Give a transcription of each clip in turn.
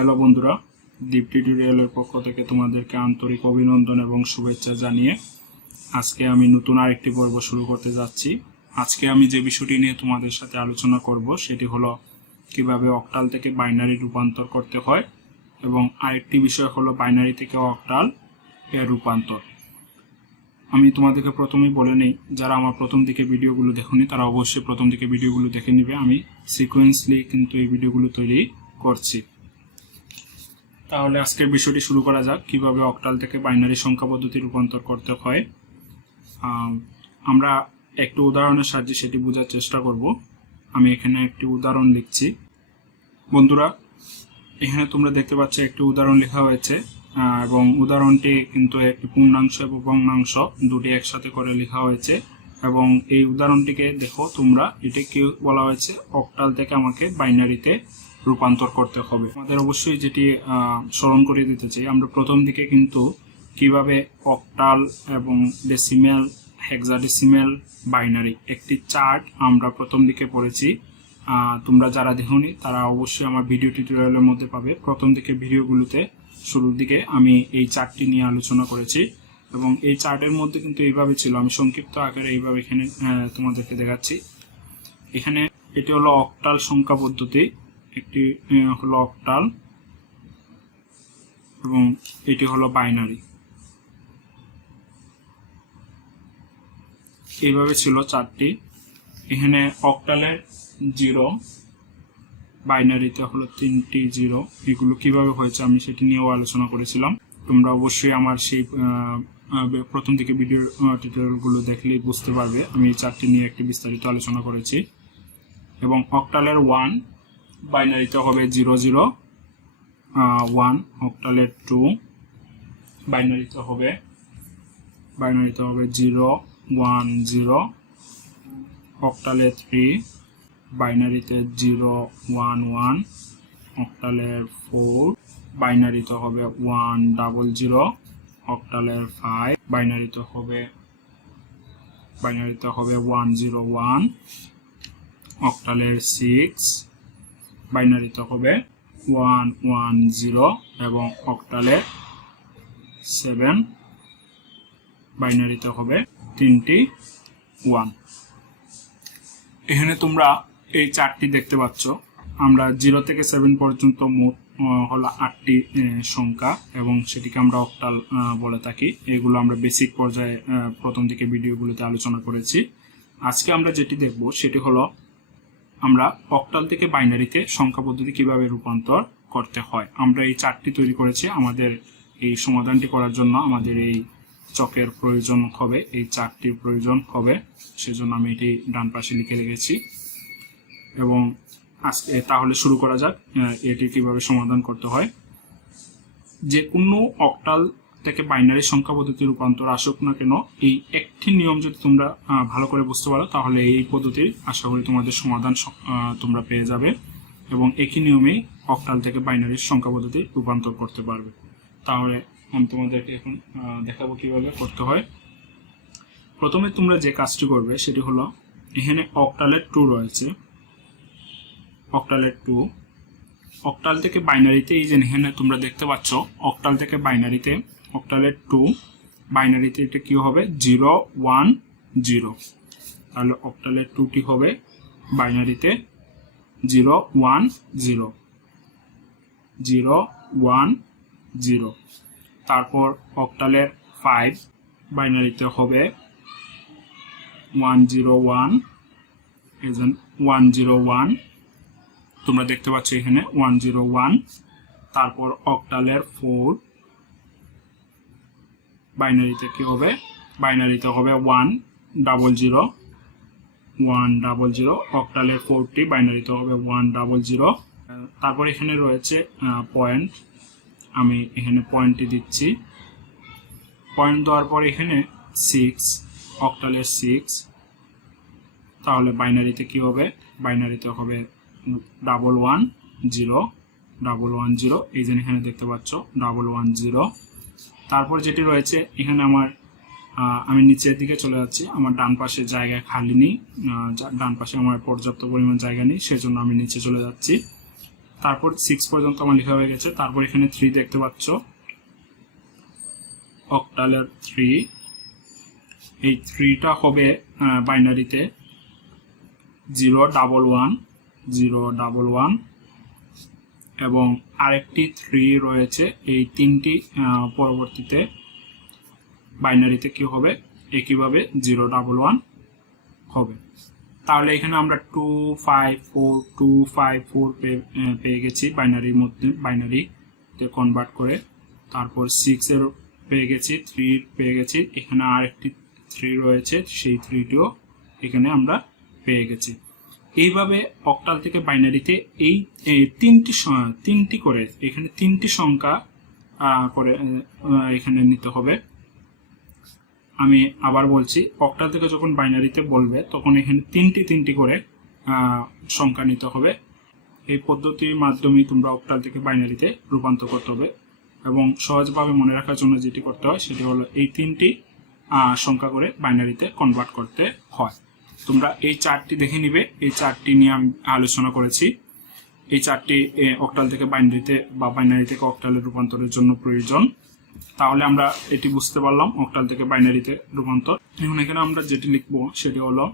Hello বন্ধুরা, দীপ টিউটোরিয়ালের পক্ষ থেকে তোমাদেরকে আন্তরিক অভিনন্দন এবং শুভেচ্ছা জানিয়ে আজকে আমি নতুন আরেকটি পর্ব শুরু করতে যাচ্ছি। আজকে আমি যে বিষয়টি নিয়ে তোমাদের সাথে আলোচনা করব সেটি হলো কিভাবে অক্টাল থেকে বাইনারি রূপান্তর করতে হয় এবং আরেকটি বিষয় হলো বাইনারি থেকে অক্টাল এর রূপান্তর। আমি তোমাদেরকে প্রথমেই বলে নেই, যারা আমার প্রথম দিকে ভিডিওগুলো দেখোনি তারা অবশ্যই প্রথম দিকে ভিডিওগুলো দেখে নেবে। আমি সিকোয়েন্সলি কিন্তু এই ভিডিওগুলো তৈরি করছি। তাহলে আজকের বিষয়টি শুরু করা যাক, কিভাবে অক্টাল থেকে বাইনারি সংখ্যা পদ্ধতি রূপান্তর করতে হয়। আমরা একটি উদাহরণের সাহায্যে সেটি বোঝার চেষ্টা করব। আমি এখানে একটি উদাহরণ লিখছি। বন্ধুরা, এখানে তোমরা দেখতে পাচ্ছ একটি উদাহরণ লেখা হয়েছে এবং উদাহরণটি কিন্তু একটি পূর্ণাংশ এবং ভগ্নাংশ দুটি একসাথে করে লেখা হয়েছে। এবং এই উদাহরণটিকে দেখো তোমরা, এটি কি বলা হয়েছে, অক্টাল থেকে আমাকে বাইনারিতে রূপান্তর করতে হবে। আমাদের অবশ্যই যেটি স্মরণ করিয়ে দিতে চাই, আমরা প্রথম দিকে কিন্তু কিভাবে অক্টাল এবং ডেসিমেল, হেক্সাডেসিমেল, বাইনারি একটি চার্ট আমরা প্রথম দিকে পড়েছি। তোমরা যারা দেখোনি তারা অবশ্যই আমার ভিডিও টিউটোরিয়ালের মধ্যে পাবে। প্রথম দিকে ভিডিওগুলোতে শুরুর দিকে আমি এই চার্টটি নিয়ে আলোচনা করেছি এবং এই চার্টের মধ্যে কিন্তু এইভাবে ছিল। আমি সংক্ষিপ্ত আকারে এইভাবে এখানে তোমাদেরকে দেখাচ্ছি। এখানে এটি হলো অক্টাল সংখ্যা পদ্ধতি, একটি হলো অক্টাল এবং এটি হলো বাইনারি। এইভাবে ছিল চারটি। এখানে অক্টালের 0, বাইনারিতে হলো 3টি 0। এগুলো কিভাবে হয়েছে আমি সেটি নিয়েও আলোচনা করেছিলাম। তোমরা অবশ্যই আমার সেই প্রথম থেকে ভিডিও টিউটোরিয়ালগুলো দেখলেই বুঝতে পারবে আমি এই চারটি নিয়ে একটি বিস্তারিত আলোচনা করেছি। এবং অক্টালের 1, বাইনারিতে হবে 0 0 1। অক্টালের 2, বাইনারিতে হবে 0 1 0। অক্টালের 3, বাইনারিতে 0 1 1। অক্টালের 4, বাইনারিতে হবে 1 0 0। অক্টালের 5, বাইনারিতে হবে 1 0 1। অক্টালের 6, বাইনারিতে হবে 1 1 0 এবং অক্টালের 7, বাইনারিতে হবে 3টি 1। এখানে তোমরা এই চারটি দেখতে পাচ্ছ। আমরা 0 থেকে 7 পর্যন্ত মোট হলো 8টি সংখ্যা এবং সেটিকে আমরা অক্টাল বলে থাকি। এগুলো আমরা বেসিক পর্যায়ে প্রথম দিকে ভিডিওগুলোতে আলোচনা করেছি। আজকে আমরা যেটি দেখব সেটি হলো আমরা অক্টাল থেকে বাইনারিতে সংখ্যা পদ্ধতি কিভাবে রূপান্তর করতে হয়। আমরা এই চারটি তৈরি করেছি। আমাদের এই সমাধানটি করার জন্য আমাদের এই চকের প্রয়োজন হবে, এই চারটির প্রয়োজন হবে, সেজন্য আমি এটি ডান পাশে লিখে রেখেছি। এবং আজকে তাহলে শুরু করা যাক এটি কিভাবে সমাধান করতে হয়। যে কোনো অক্টাল থেকে বাইনারি সংখ্যা পদ্ধতি রূপান্তর আসুক না কেন, এই একটি নিয়ম যদি তোমরা ভালো করে বুঝতে পারো তাহলে এই পদ্ধতির আশা করি তোমাদের সমাধান তোমরা পেয়ে যাবে এবং একই নিয়মেই অক্টাল থেকে বাইনারির সংখ্যা পদ্ধতি রূপান্তর করতে পারবে। তাহলে আমি তোমাদেরকে এখন দেখাবো কিভাবে করতে হয়। প্রথমে তোমরা যে কাজটি করবে সেটি হলো, এখানে অক্টালের 2 রয়েছে। অক্টালের 2, অক্টাল থেকে বাইনারিতে এই যে এখানে তোমরা দেখতে পাচ্ছ অক্টাল থেকে বাইনারিতে, অক্টালের 2, বাইনারিতে এটা কি হবে 0 1 0। তাহলে অক্টালের 2টি হবে বাইনারিতে 0 1 0 0 1 0। তারপর অক্টালের 5, বাইনারিতে হবে 1 0 1, এই যে 1 0 1। তোমরা দেখতে পাচ্ছ এখানে 1 0 1। তারপর অক্টালের 4, বাইনারিতে কি হবে, বাইনারিতে হবে 1 0 0 1 0 0। অক্টালের 4টি বাইনারিতে হবে 1 0 0। তারপর এখানে রয়েছে পয়েন্ট, আমি এখানে পয়েন্টটি দিচ্ছি। পয়েন্ট দেওয়ার পর এখানে 6, অক্টালের 6, তাহলে বাইনারিতে কি হবে, বাইনারিতে হবে 1 1 0 1 1 0। এই যে এখানে দেখতে পাচ্ছ 1 1 0। তারপর যেটি রয়েছে এখানে আমি নিচের দিকে চলে যাচ্ছি। আমার ডান পাশে জায়গা খালি নেই, ডান পাশে আমার পর্যাপ্ত পরিমাণ জায়গা নেই, সেজন্য আমি নিচে চলে যাচ্ছি। তারপর 6 পর্যন্ত আমার লেখা হয়ে গেছে। তারপর এখানে 3 দেখতে পাচ্ছ, অক্টালের 3। এই 3টা হবে বাইনারিতে 011 এবং আরেকটি 3 রয়েছে। এই 3টি পরবর্তীতে বাইনারিতে কি হবে, একইভাবে 011 হবে। তাহলে এখানে আমরা 254 পেয়ে গেছি বাইনারির মধ্যে, বাইনারিতে কনভার্ট করে। তারপর 6 এর পেয়ে গেছি, 3 পেয়ে গেছি, এখানে আরেকটি 3 রয়েছে, সেই 3টিও এখানে আমরা পেয়ে গেছি। এইভাবে অক্টাল থেকে বাইনারিতে এই 3টি করে, এখানে 3টি সংখ্যা করে এখানে নিতে হবে। আমি আবার বলছি, অক্টাল থেকে যখন বাইনারিতে বলবে তখন এখানে 3টি করে সংখ্যা নিতে হবে। এই পদ্ধতির মাধ্যমে তোমরা অক্টাল থেকে বাইনারিতে রূপান্তর করতে হবে এবং সহজভাবে মনে রাখার জন্য যেটি করতে হয় সেটি হলো এই 3টি সংখ্যা করে বাইনারিতে কনভার্ট করতে হয়। তোমরা এই চার্টটি দেখে নিবে, এই চার্টটি নিয়ে আমি আলোচনা করেছি। এই চার্টটি অক্টাল থেকে বাইনারিতে বা বাইনারি থেকে অক্টালের রূপান্তরের জন্য প্রয়োজন। তাহলে আমরা এটি বুঝতে পারলাম অক্টাল থেকে বাইনারিতে রূপান্তর। এখন এখানে আমরা যেটি লিখব সেটি হলো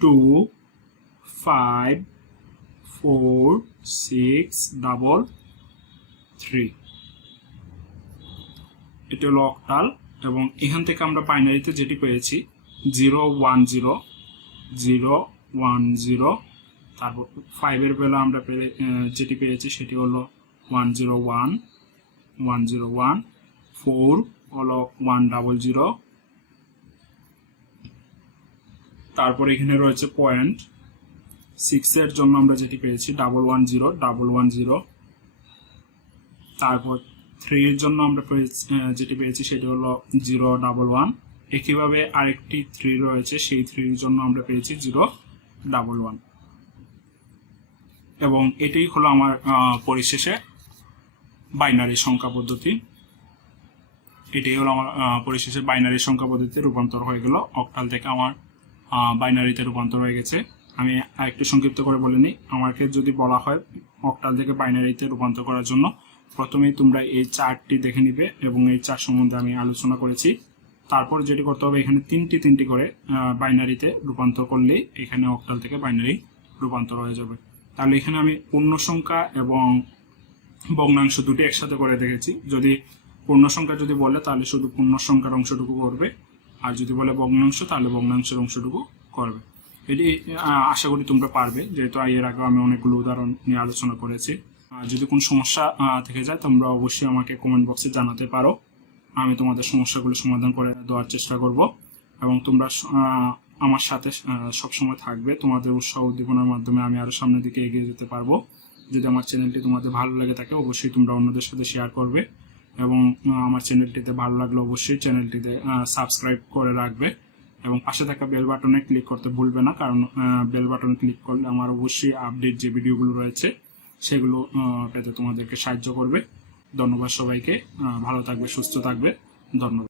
25463। এটি হলো অক্টাল এবং এখান থেকে আমরা বাইনারিতে যেটি পেয়েছি 010, তারপর 5 এর বেলা আমরা যেটি পেয়েছি সেটি হলো 101, 4 হলো 100। তারপর এখানে রয়েছে পয়েন্ট, 6 এর জন্য আমরা যেটি পেয়েছি 110। তারপর 3 এর জন্য আমরা যেটি পেয়েছি সেটি হলো 011। একইভাবে আরেকটি 3 রয়েছে, সেই 3 এর জন্য আমরা পেয়েছি 011 এবং এটাই হলো আমার পরিশেষে বাইনারি সংখ্যা পদ্ধতি। এটাই হলো আমার পরিশেষে বাইনারি সংখ্যা পদ্ধতিতে রূপান্তর হয়ে গেল। অক্টাল থেকে আমার বাইনারিতে রূপান্তর হয়ে গেছে। আমি আরেকটু সংক্ষিপ্ত করে বলে নিই, আমাকে যদি বলা হয় অক্টাল থেকে বাইনারিতে রূপান্তর করার জন্য প্রথমেই তোমরা এই চার্টটি দেখে নিবে এবং এই চার্ট সম্বন্ধে আমি আলোচনা করেছি। তারপর যেটি করতে হবে, এখানে 3টি করে বাইনারিতে রূপান্তর করলেই এখানে অক্টাল থেকে বাইনারি রূপান্তর হয়ে যাবে। তাহলে এখানে আমি পূর্ণ সংখ্যা এবং ভগ্নাংশ দুটি একসাথে করে দেখেছি। যদি পূর্ণ সংখ্যা যদি বলে তাহলে শুধু পূর্ণ সংখ্যার অংশটুকু করবে, আর যদি বলে ভগ্নাংশ তাহলে ভগ্নাংশের অংশটুকু করবে। এটি আশা করি তোমরা পারবে, যেহেতু এর আগে আমি অনেকগুলো উদাহরণ নিয়ে আলোচনা করেছি। যদি কোনো সমস্যা থেকে যায় তোমরা অবশ্যই আমাকে কমেন্ট বক্সে জানাতে পারো, আমি তোমাদের সমস্যাগুলো সমাধান করে দেওয়ার চেষ্টা করব এবং তোমরা আমার সাথে সবসময় থাকবে। তোমাদের উৎসাহ উদ্দীপনার মাধ্যমে আমি আরো সামনের দিকে এগিয়ে যেতে পারবো। যদি আমার চ্যানেলটি তোমাদের ভালো লেগে থাকে অবশ্যই তোমরা অন্যদের সাথে শেয়ার করবে এবং আমার চ্যানেলটিতে ভালো লাগলে অবশ্যই চ্যানেলটিতে সাবস্ক্রাইব করে রাখবে এবং পাশে থাকা বেল বাটনে ক্লিক করতে ভুলবে না, কারণ বেল বাটনে ক্লিক করলে আমার অবশ্যই আপডেট যে ভিডিওগুলো রয়েছে সেগুলো পেতে তোমাদেরকে সাহায্য করবে। ধন্যবাদ সবাইকে, ভালো থাকবে, সুস্থ থাকবে, ধন্যবাদ।